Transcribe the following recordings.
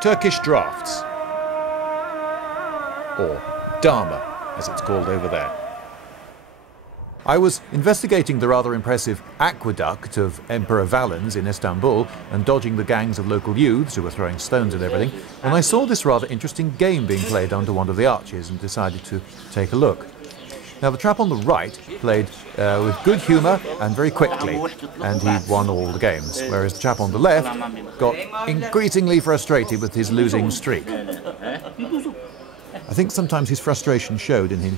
Turkish draughts, or Dama, as it's called over there. I was investigating the rather impressive aqueduct of Emperor Valens in Istanbul and dodging the gangs of local youths who were throwing stones and everything, when I saw this rather interesting game being played under one of the arches and decided to take a look. Now, the chap on the right played with good humour and very quickly, and he won all the games, whereas the chap on the left got increasingly frustrated with his losing streak. I think sometimes his frustration showed in his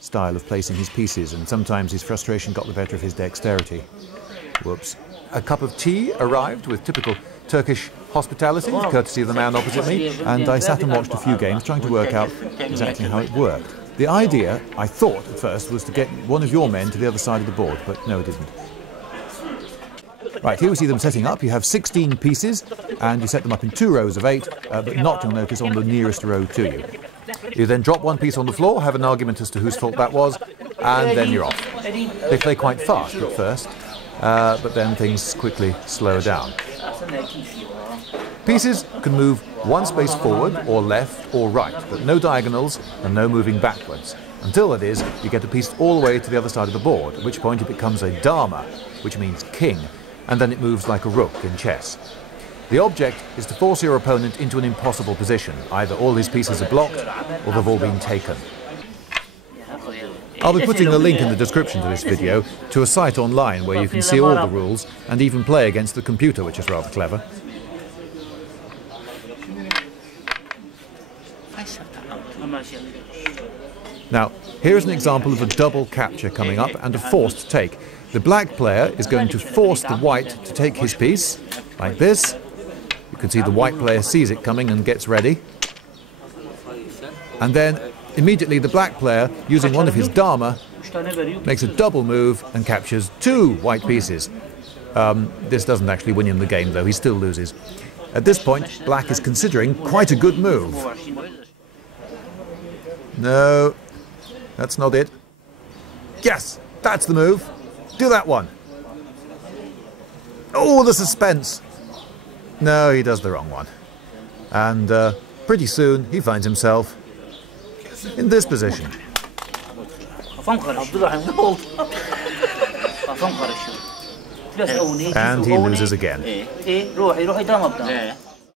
style of placing his pieces, and sometimes his frustration got the better of his dexterity. Whoops. A cup of tea arrived with typical Turkish hospitality, courtesy of the man opposite me, and I sat and watched a few games trying to work out exactly how it worked. The idea, I thought at first, was to get one of your men to the other side of the board, but no, it isn't. Right, here we see them setting up. You have 16 pieces, and you set them up in 2 rows of 8, but not, you'll notice, on the nearest row to you. You then drop one piece on the floor, have an argument as to whose fault that was, and then you're off. They play quite fast at first, but then things quickly slow down. Pieces can move 1 space forward, or left, or right, but no diagonals and no moving backwards. Until, that is, you get a piece all the way to the other side of the board, at which point it becomes a Dama, which means king, and then it moves like a rook in chess. The object is to force your opponent into an impossible position. Either all his pieces are blocked, or they've all been taken. I'll be putting a link in the description to this video to a site online where you can see all the rules and even play against the computer, which is rather clever. Now, here's an example of a double capture coming up and a forced take. The black player is going to force the white to take his piece, like this. You can see the white player sees it coming and gets ready. And then, immediately, the black player, using one of his Dama, makes a double move and captures 2 white pieces. This doesn't actually win him the game, though. He still loses. At this point, black is considering quite a good move. No, that's not it. Yes, that's the move. Do that one. Oh, the suspense. No, he does the wrong one. And pretty soon he finds himself in this position. And he loses again.